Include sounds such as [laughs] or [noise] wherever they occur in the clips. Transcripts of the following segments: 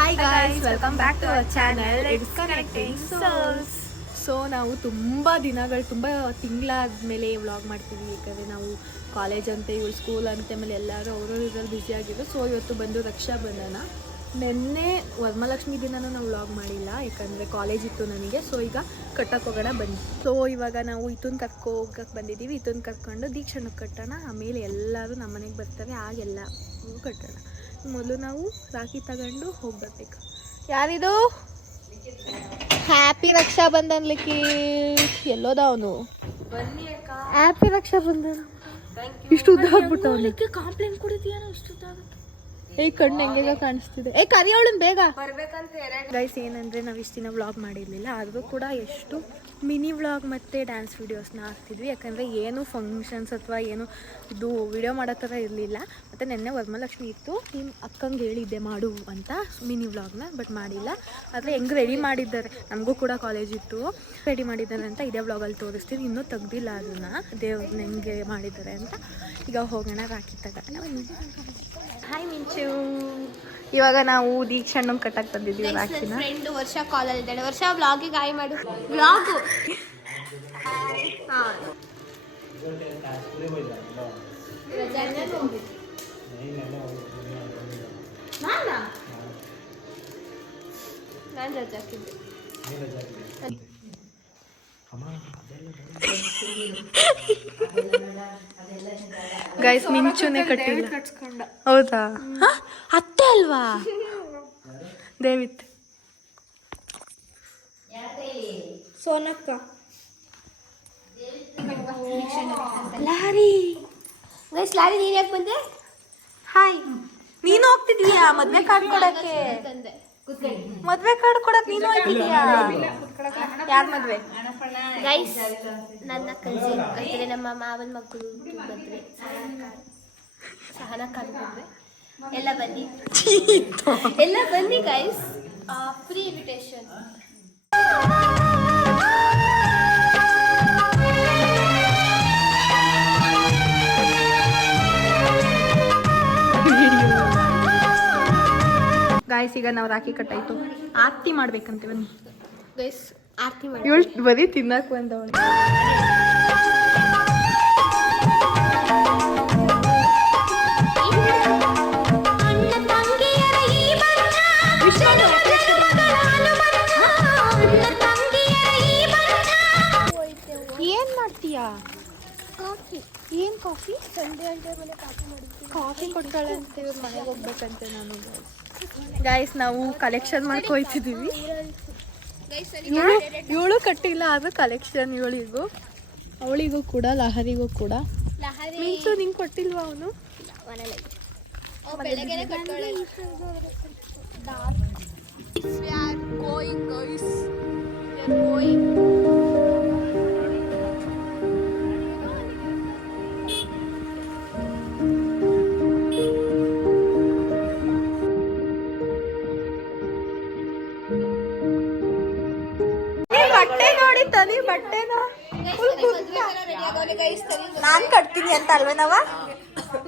Hi guys welcome back to our channel it's connecting souls so ನಾವು ತುಂಬ ದಿನಗಳು ತುಂಬ ತಿಂಗಳಾದ್ಮೇಲೆ ವ್ಲಾಗ್ ಮಾಡ್ತೀವಿ. ಯಾಕಂದರೆ ನಾವು ಕಾಲೇಜ್ ಅಂತ ಇವ್ರು ಸ್ಕೂಲ್ ಅಂತ ಮೇಲೆ ಎಲ್ಲರೂ ಅವ್ರವ್ರ ಇದ್ರಲ್ಲಿ ಬ್ಯುಸಿ ಆಗಿದ್ರು. ಸೊ ಇವತ್ತು ಬಂದು ರಕ್ಷಾಬಂಧನ. ನಿನ್ನೆ ವರಮಹಾಲಕ್ಷ್ಮಿ ದಿನನೂ ನಾವು ವ್ಲಾಗ್ ಮಾಡಿಲ್ಲ ಯಾಕಂದರೆ ಕಾಲೇಜ್ ಇತ್ತು ನನಗೆ. ಸೊ ಈಗ ಕಟ್ಟಕ್ಕೆ ಹೋಗೋಣ ಬಂದು ಸೊ ಇವಾಗ ನಾವು ಇತನ್ ಕರ್ಕೊ ಹೋಗಕ್ಕೆ ಬಂದಿದ್ದೀವಿ. ಇತನ್ ಕರ್ಕೊಂಡು ದೀಕ್ಷಣಕ್ಕೆ ಕಟ್ಟೋಣ. ಆಮೇಲೆ ಎಲ್ಲರೂ ನಮ್ಮ ಮನೆಗೆ ಬರ್ತಾರೆ ಆಗೆಲ್ಲ ಕಟ್ಟೋಣ. ಮೊದಲು ನಾವು ರಾಖಿ ತಗೊಂಡು ಹೋಗ್ಬರ್ಬೇಕು. ಯಾರಿದು? ಹ್ಯಾಪಿ ರಕ್ಷಾ ಬಂಧನ್ ಲಿಕ್ಕಿ ಎಲ್ಲೋದ ಅವನು ಹ್ಯಾಪಿ ರಕ್ಷಾ ಬಂಧನ್ ಇಷ್ಟು ಉದ್ದ ಆಗ್ಬಿಟ್ಟು ಕಾಂಪ್ಲೇಂಟ್ ಕೊಡಿದ್ಯಾನ ಇಷ್ಟು ಏ ಕಣ್ಣು ಹೆಂಗೆ ಕಾಣಿಸ್ತಿದೆ. ಏ ಕರಿಯವಳನ್ ಬೇಗ. ಗೈಸ್ ಏನಂದ್ರೆ ನಾವು ಇಷ್ಟು ದಿನ ವ್ಲಾಗ್ ಮಾಡಿರಲಿಲ್ಲ ಆದರೂ ಕೂಡ ಎಷ್ಟು ಮಿನಿ ವ್ಲಾಗ್ ಮತ್ತು ಡ್ಯಾನ್ಸ್ ವೀಡಿಯೋಸ್ನ ಹಾಕ್ತಿದ್ವಿ. ಯಾಕಂದರೆ ಏನು ಫಂಕ್ಷನ್ಸ್ ಅಥವಾ ಏನು ಇದು ವಿಡಿಯೋ ಮಾಡೋ ಥರ ಇರಲಿಲ್ಲ. ಮತ್ತು ನೆನ್ನೆ ವರಮಹಾಲಕ್ಷ್ಮಿ ಇತ್ತು. ನಿಮ್ಮ ಅಕ್ಕಂಗೆ ಹೇಳಿದ್ದೆ ಮಾಡು ಅಂತ ಮಿನಿ ವ್ಲಾಗ್ನ ಬಟ್ ಮಾಡಿಲ್ಲ. ಆದರೆ ಹೆಂಗೆ ರೆಡಿ ಮಾಡಿದ್ದಾರೆ? ನಮಗೂ ಕೂಡ ಕಾಲೇಜ್ ಇತ್ತು. ರೆಡಿ ಮಾಡಿದ್ದಾರೆ ಅಂತ ಇದೇ ವ್ಲಾಗಲ್ಲಿ ತೋರಿಸ್ತೀವಿ. ಇನ್ನೂ ತೆಗ್ದಿಲ್ಲ ಅದನ್ನು. ದೇವ್ರನ್ನ ಹೆಂಗೆ ಮಾಡಿದ್ದಾರೆ ಅಂತ. ಈಗ ಹೋಗೋಣ ರಾಖಿ ತಗೋಣ. ಹಾಯ್ ಮಿಂಚು ಇವಾಗ ನಾವು ದೀಕ್ಷಣ್ಣನ ಕಟ್ಟಕ್ಕೆ ತಂದಿದ್ದೀವಿ ರಾಕಿನ ಫ್ರೆಂಡ್ ವರ್ಷ ಕಾಲಲ್ಲಿ ಎರಡು ವರ್ಷ ವ್ಲಾಗಿಗೆ ಆಯ್ ಮಾಡು. ವ್ಲಾಗು ನಾನು ರಜೆ ಹಾಕಿದ್ದೆ ಗೈಸ್ ಮಿಂಚುನೇ ಕಟ್ಟಿಲ್ಲ ಹೌದಾ? ಹ? ಅತ್ತೆ ಅಲ್ವಾ? [laughs] ದೇವಿತ್ ಸೋನಕ್ಕ. ಲಾರಿ. ಗೈಸ್ ಲಾರಿ ನೀನು ಯಾಕೆ ಬಂದೆ? ಹಾಯ್. ನೀನು ಹೋಗ್ತಿದ್ಯಾ ಮದ್ವೆ ಕಾರ್ಡ್ ಕೊಡಕ್ಕೆ? ಮದ್ವೆ ಕಾರ್ಡ್ ಕೊಡಕ್ ನೀನು ಹೋಗ್ತಿದ್ಯಾ? ಯಾರ ಮದ್ವೆ? ಗೈಸ್ ನನ್ನ ಕಸಿನ್ ಅಂದ್ರೆ ನಮ್ಮ ಮಾವನ ಮಕ್ಕಳು ಮದ್ವೆ ಸಹನ ಕಾರ್ಡ್ ಮದ್ವೆ ಎಲ್ಲ ಬನ್ನಿ. ಎಲ್ಲ ಬನ್ನಿ ಗೈಸ್. ಫ್ರೀ ಇನ್ವಿಟೇಷನ್ ಗಾಯ್ಸ್ ಈಗ ನಾವು ರಾಖಿ ಕಟ್ಟಾಯ್ತು. ಆರ್ತಿ ಮಾಡ್ಬೇಕಂತೆ ಬನ್ನಿ. ಗೈಸ್ ಆರತಿ ಮಾಡಿ. ಇವಳು ಬರೀ ತಿನ್ನಕ್ ಬಂದವಳು. ಕಾಫಿ ಇವ್ರ ಮನೆಗೆ ಹೋಗ್ಬೇಕಂತೆ ನಾನು. ಗಾಯ್ಸ್ ನಾವು ಕಲೆಕ್ಷನ್ ಮಾಡ್ಕೊಯ್ತಿದೀವಿ ಇವಳು ಕಟ್ಟಿಲ್ಲ ಅದು ಕಲೆಕ್ಷನ್ ಇವಳಿಗೂ. ಅವಳಿಗೂ ಕೂಡ ಲಹರಿಗೂ ಕೂಡ. ಮಿಂಚು ನಿಂಗೆ ಕೊಟ್ಟಿಲ್ವಾ ಅವನು? ಬೆಳಗ್ಗೆನೆ going ಗೋಯಿಂಗ್ ಗೈಸ್ ಗೋಯಿಂಗ್ ಬಟ್ಟೆ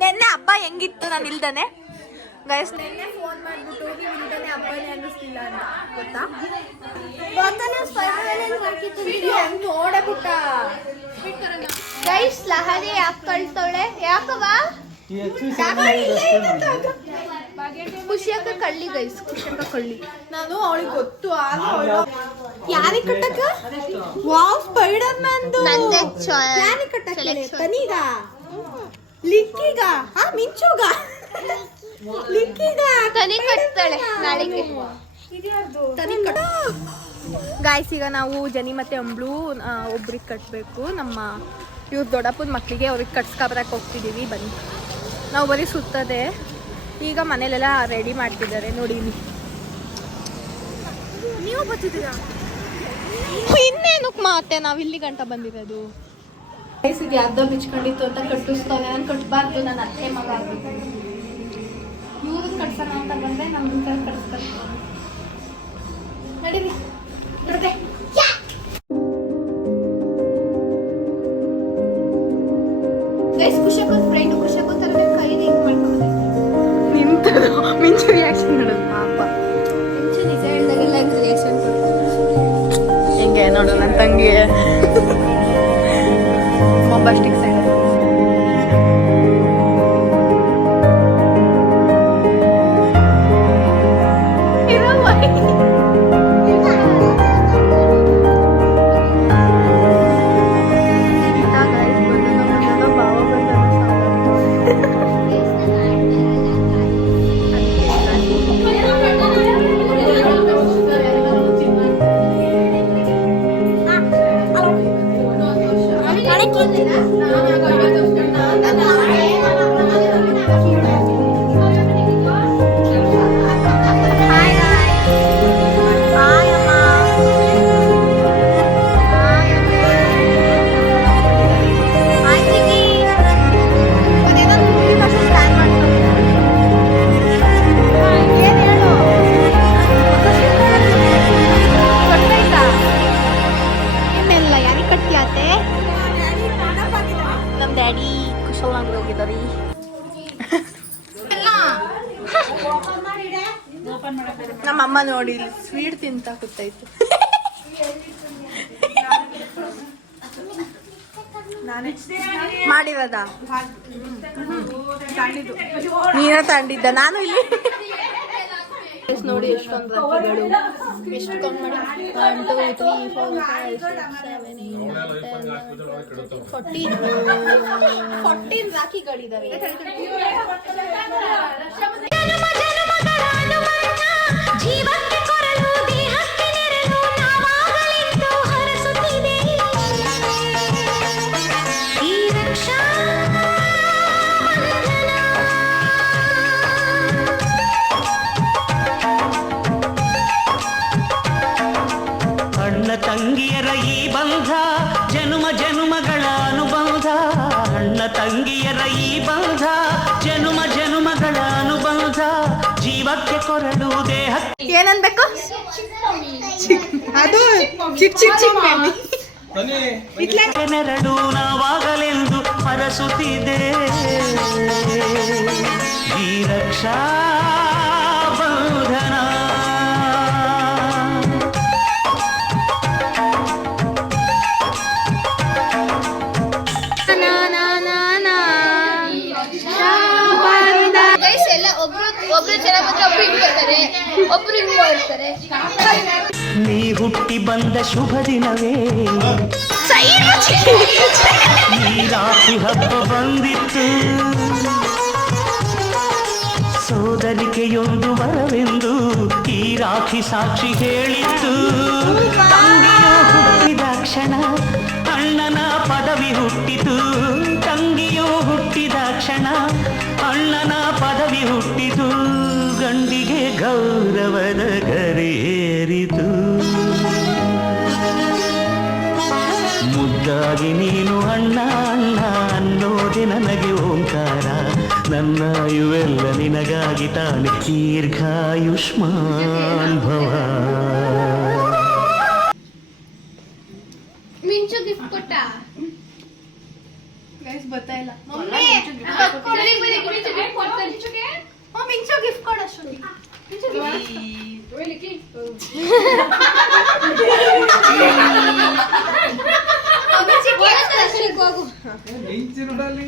ನಿನ್ನೆ ಹಬ್ಬ ಹೆಂಗಿತ್ತು ನಾನು ಇಲ್ದಾನೆ? ಗೈಸ್ ನೆನ್ನೆ ಫೋನ್ ಮಾಡ್ಬಿಟ್ಟು ನೀವು ಇಲ್ದನೆ ಹಬ್ಬನೇ ಅನ್ನಿಸ್ತಿಲ್ಲ ಅಂತ ಗೊತ್ತಾ? ಹೆಂಗ್ ನೋಡೆ ಪುಟ್ಟ ಗೈಸ್ ಲಹರಿ ಯಾಕೆ ಕಳ್ತವಳೆ? ಯಾಕವ ಖುಷಿಯಾಕ ಕಳ್ಳಿ ಗೈಸ್ ಖುಷಿಯಾಕ ಕಳ್ಳಿ. ನಾನು ಅವಳಿಗೆ ಗೊತ್ತು ಯಾರಿಗೆ ಕಟ್ಟಕ ವಾವ್ ಸ್ಪೈಡರ್ ಮ್ಯಾನ್ದು ನಂದೇ ಯಾರಿಗೆ ಕಟ್ಟಕ selection. ತನೀಗ ಲಿಕ್ಕಿಗ? ಹಾ ಮಿಂಚುಗ? ಲಿಕ್ಕಿಗ? ತನಿ ಕಟ್ತಾಳೆ ನಾಳೆಗೆ. ಗಾಯ್ಸ್ ಈಗ ನಾವು ಜನಿ ಮತ್ತೆ ಅಂಬ್ಳು ಒಬ್ರಿಗೆ ಕಟ್ಟಬೇಕು ನಮ್ಮ ಇವ್ರ ದೊಡ್ಡಪ್ಪನ ಮಕ್ಕಳಿಗೆ ಅವ್ರಿಗೆ ಕಟ್ಸ್ಕೊಬರಕ್ಕೆ ಹೋಗ್ತಿದ್ದೀವಿ ಬನ್ನಿ. ನಾವು ಬರೀ ಸುತ್ತದೆ. ಈಗ ಮನೇಲೆಲ್ಲ ರೆಡಿ ಮಾಡ್ತಿದ್ದಾರೆ. ನೋಡಿ ನೀವು ಬರ್ತಿದ್ದೀರಾ ಇನ್ನೇನಕ್ಕೆ ಮಾತೆ? ನಾವು ಇಲ್ಲಿ ಗಂಟ ಬಂದಿರೋದು. ವಯಸ್ಸಿಗೆ ಯಾರ್ದೋ ಬಿಚ್ಕೊಂಡಿತ್ತು ಅಂತ ಕಟ್ಟಿಸ್ತವನೆ ನಾನು ಕಟ್ಟಬಾರ್ದು ನನ್ನ ಅತ್ತೆ ಮಗ ಆಗಬೇಕು. ಇವ್ರನ್ನ ಕಟ್ಸೋಣ ಅಂತ ಬಂದೆ ನಮ್ಮ ಸರ್ ಕಟ್ಸ್ತಾರೆ. ನಡೀರಿ ಬಿಡದೆ ಗೈಸ್ ಖುಷಕ್ ಅಂತ ಕೈ ಹಿಂಗೆ ಮಾಡ್ಕೊಂಡೆ ನಿಂತದು ಮಿಂಚು ರಿಯಾಕ್ಷನ್ ಪಾಪ. ನಿಜ ಹೇಳ್ದಾಗೆಲ್ಲ ರಿಯಾಕ್ಷನ್ ಹೆಂಗೆ ನೋಡು ನನ್ನ ತಂಗಿ অভ্যাসটা ಮಾಡಿರೋದ ನೀನ ತಂಡಿದ್ದ ನಾನು ಇಲ್ಲಿ. ನೋಡಿ ಎಷ್ಟೊಂದು ರಾಖಿಗಳು ಎಷ್ಟು ಕಮ್ಮಿ ಮಾಡಿ. One two three four five six seven eight fourteen fourteen ರಾಖಿಗಳಿದಾವೆ. ಅಣ್ಣ ತಂಗಿಯರ ಈ ಬಂಧ ಜನುಮ ಜನುಮಗಳ ಅನುಬಂಧ. ಅಣ್ಣ ತಂಗಿಯರ ಈ ಬಂಧ ಜನುಮ ಜನುಮಗಳ ಅನುಬಂಧ. ಜೀವಕ್ಕೆ ಕೊರಡು ದೇಹ ಏನನ್ಬೇಕು ಅದು ಚಿಕ್ಕ ಚಿಕ್ಕ ಚಿಕ್ಕ ನೆರಡು ನೆರಳು ನಾವಾಗಲೆಂದು ಹರಸುತ್ತಿದೆ. ಈ ರಕ್ಷಾ ನೀ ಹುಟ್ಟಿ ಬಂದ ಶುಭ ದಿನವೇ. ಈ ರಾತ್ರಿ ಹಬ್ಬ ಬಂದಿತ್ತು. ಸೋದರಿಕೆಯೊಂದು ಬರವೆಂದು ಈ ರಾಖಿ ಸಾಕ್ಷಿ ಹೇಳಿತ್ತು. ತಂಗಿಯು ಹುಟ್ಟಿದ ಕ್ಷಣ ಅಣ್ಣನ ಪದವಿ ಹುಟ್ಟಿತು. ತಂಗಿಯು ಹುಟ್ಟಿದ ಕ್ಷಣ ಅಣ್ಣನ ಪದವಿ ಹುಟ್ಟಿತು. ಗಂಡಿಗೆ ಗೌರವದ ಗರಿಯೇರಿತು ಮುದ್ದಾಗಿ ನೀನು ಅಣ್ಣ ಅಣ್ಣ ಅನ್ನೋದೆ ನನಗೆ ಓಂಕಾರ. ನನ್ನ ಇವೆಲ್ಲ ನಿನಗಾಗಿ ತಾನೆ ದೀರ್ಘಾಯುಷ್ಮಾನ್ ಭವ. ಮಿಂಚು ಗಿಫ್ಟ್ ಕೊಟ್ಟ? ಗೈಸ್ ಬರ್ತಾ ಇಲ್ಲ. ಸರಿ, ಬನ್ನಿ, ಮಿಂಚು gift ಕೊಡ್ತಾನೆ. ಮಿಂಚು ಗಿಫ್ಟ್ ಕೊಡ ಶ್ರುತಿ ಹೋಗು, ದರ್ಶನಕ್ಕೆ ಹೋಗು. ಚಾಕ್ಲೇಟ್ ನಾವೆಲ್ಲ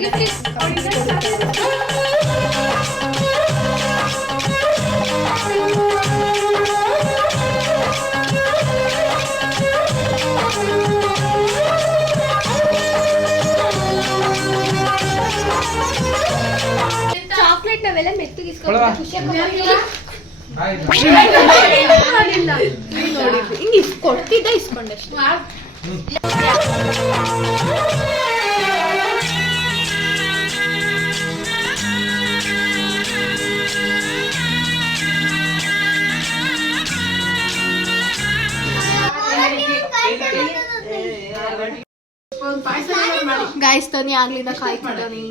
ಮೆತ್ತಗೆ ಇಸ್ಕೊಂಡು ಖುಷಿ ನೋಡಿ ಹಿಂಗೆ ಇಸ್ ಕೊಡ್ತಿದ್ದ ಇಸ್ಕೊಂಡಷ್ಟು. ಗಾಯ್ಸ್ ತನಿ ಆಗ್ಲಿಂದ ಕಾಯ್ತಿದ್ದಾನೆ.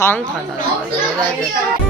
躺躺躺躺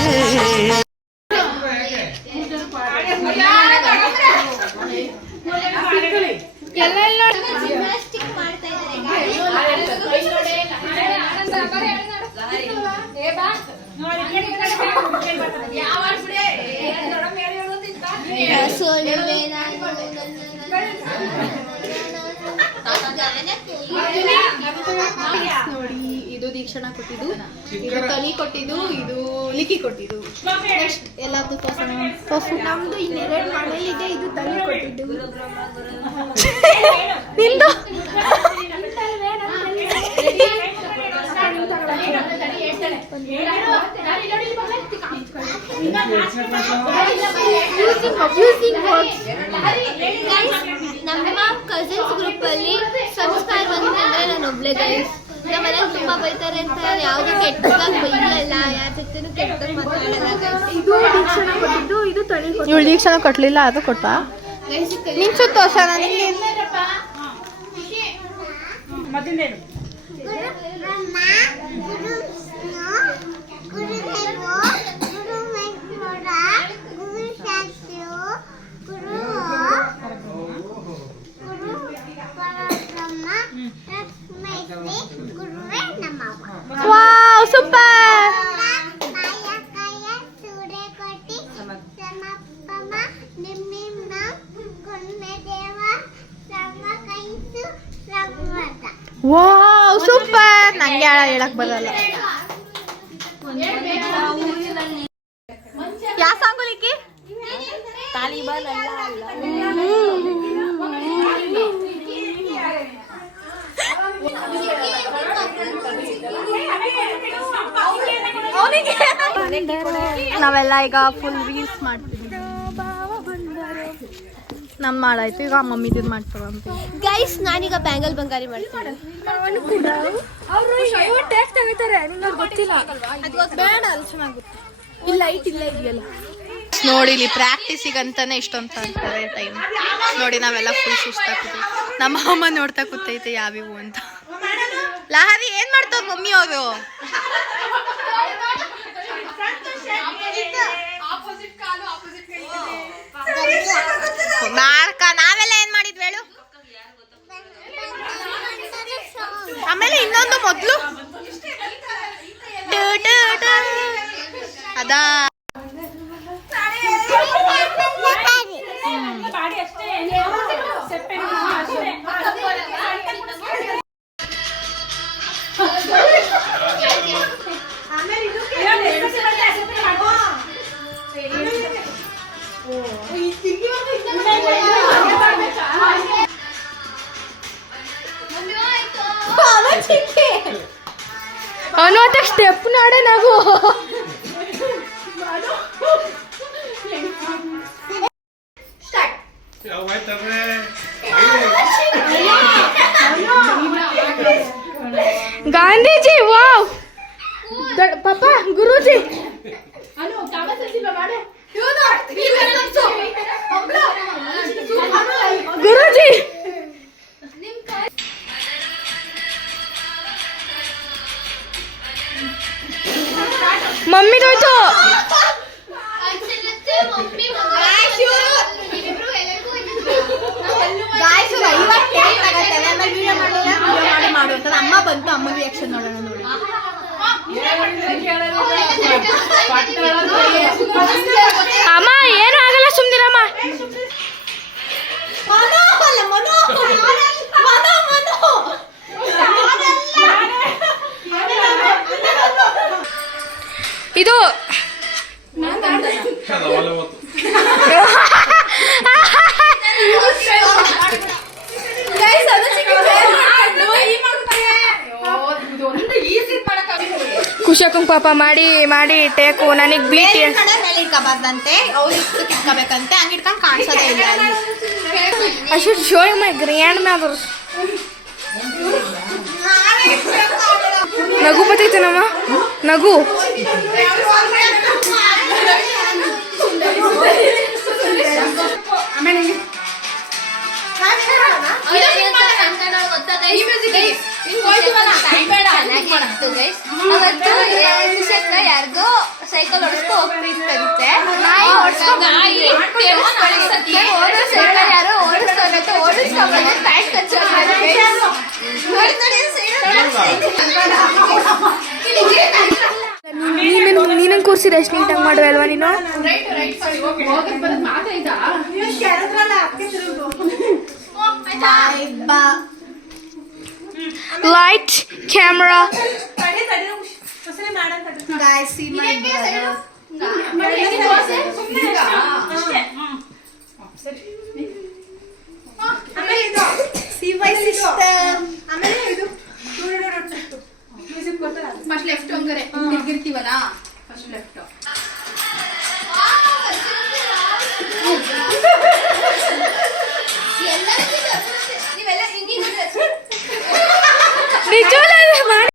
ಇದು ದೀಕ್ಷಣ ಕೊಟ್ಟಿದ್ದು ಇದು ತಲಿ ಕೊಟ್ಟಿದ್ದು. ಇದು ಲಿಕ್ಕಿ ಕೊಟ್ಟಿದ್ದು ನೆಕ್ಸ್ಟ್ ಎಲ್ಲದ್ದು ಪರ್ಸು ನಮ್ದು ಇನ್ನೆರಡು ಮನೇಲಿದೆ ಇದು ತಲಿ ಕೊಟ್ಟಿದ್ದು. [laughs] ನಿಂದು? ನಮ್ಮ ಕಸಿನ್ಸ್ ಗ್ರೂಪ್ ಅಲ್ಲಿ ಸಬ್ಸ್ಕ್ರೈಬ್ ಅಂತಂದ್ರೆ ನಾನು ಒಬ್ಳೆ ಗೈಸ್ ನಮ್ಮ ಮನೇಲಿ ತುಂಬಾ ಬೈತಾರೆ ಅಂತ ನಾನು ಯಾವ್ದು ಕೆಟ್ಟದಾಗ ಬೈಯಲ್ಲ ಯಾರ ಜೊತೆನೂ ಕೆಟ್ಟದಾಗ ಮಾತಾಡಲ್ಲ ಇದು ಇವಳು ದೀಕ್ಷಣ ಕೊಟ್ಲಿಲ್ಲ ಅದು ಕೊಟ್ಟ ನಿಂಚು ಇದು ನನಗೆ ಹೊಸ ನನಗೆ ವಾವ್ ಸೂಪರ್ ವಾವ್ ಸೂಪರ್ ನಂಗೆ ಹೇಳಕ್ ಬರಲ್ಲ ಯಾವ ಸಾಂಗು ಲಿಕ್ಕಿ ನಾವೆಲ್ಲ ಈಗ ಫುಲ್ ರೀಲ್ಸ್ ಮಾಡ್ತೀವಿ ನಮ್ ಮಾಡಾಯ್ತು ಈಗ ಮಮ್ಮಿದು ಮಾಡ್ತಾರಂತ ಗೈಸ್ ನಾನೀಗ ಬ್ಯಾಂಗಲ್ ಬಂಗಾರಿ ಮಾಡ್ತೀನಿ. ಇಲ್ಲ ನೋಡಿ ಇಲ್ಲಿ ಪ್ರಾಕ್ಟೀಸಿಗಂತಾನೆ ಇಷ್ಟೊಂತ ಅಂತಾರೆ ಟೈಮ್ ನೋಡಿ ನಾವೆಲ್ಲ ಫುಲ್ ಸುಸ್ತಾಕ್ತೀವಿ ನಮ್ಮ ಅಮ್ಮ ನೋಡ್ತಾ ಕೂತೈತೆ ಯಾವ್ಯಾವು ಅಂತ. ಲಹರಿ ಏನ್ ಮಾಡ್ತಾವ್ ಮಮ್ಮಿ ಅವರು? ಮಾರ್ಕ ನಾವೆಲ್ಲ ಏನ್ ಮಾಡಿದ್ವಿ ಹೇಳು? ಆಮೇಲೆ ಇನ್ನೊಂದು ಮೊದ್ಲು. ಡು ಡು ಡು. ಅದಾ ಅವನು ಅಂತ ಸ್ಟೆಪ್ ನಾಡೆ ನಾವು ಗಾಂಧೀಜಿ ವಾವ್ ದೊಡ್ಡ ಪಾಪ ಗುರೂಜಿ ಗುರೂಜಿ ಮಮ್ಮಿದೋಯ್ತು ಅಮ್ಮ ಬಂತು ಅಮ್ಮ ರಿಯಾಕ್ಷನ್ ನೋಡೋಣ ನೋಡಿ ಅಮ್ಮ ಏನು ಆಗಲ್ಲ ಸುಮ್ನಿರಮ್ಮ. ಮನೋ ಅಲ್ಲ ಮನೋ ಮನೋ ಮನೋ ಇದು ಕುಶಕುಂ ಪಾಪ ಮಾಡಿ ಮಾಡಿ ಟೇಕು ನನಗೆ ಬೀಟಿ ಮೇಲೆ ಇಟ್ಕೋಬಾರ್ದಂತೆ. ಅವ್ರು ಇಷ್ಟು ಕಿತ್ಕೋಬೇಕಂತೆ ಹಂಗೆ ಇಟ್ಕೊಂಡು ಕಾಣಿಸೋದೇ ಇಲ್ಲ ಅಲ್ಲಿ. I should show you my grandmother's ನಗು ಬತ್ತೈತೆ ನಮ್ಮ? ನಗು. ಯಾರಿಗೋ ಸೈಕಲ್ ಹೊಡ್ಸ್ಕೊ ಹೋಗ್ತಿತ್ತಂತೆ ನಾಯಿ ಓಡೋ ಸೈಕಲ್ ಯಾರೋ ಓಡಿಸ್ತಾರಂತೆ ಓಡಿಸ್ಕೊಂಡ್ಬಂದ್ರೆ ಪ್ಯಾಂಟ್ ನೀನು ನೀನಂಗೆ ಕೂರಿಸಿದ ಎಷ್ಟು ನೀಟಾಗಿ ಮಾಡುವೆ ಅಲ್ವಾ ನೀನು? ಲೈಟ್ ಕ್ಯಾಮ್ರಾ ಫಸ್ಟ್ ಲೆಫ್ಟ್ ಹಂಗಾರೆ ತಿರ್ಗಿರ್ತೀವಲ್ಲ ಫಸ್ಟ್ ಲೆಫ್ಟ್ ನೀವೆಲ್ಲ నిజంగా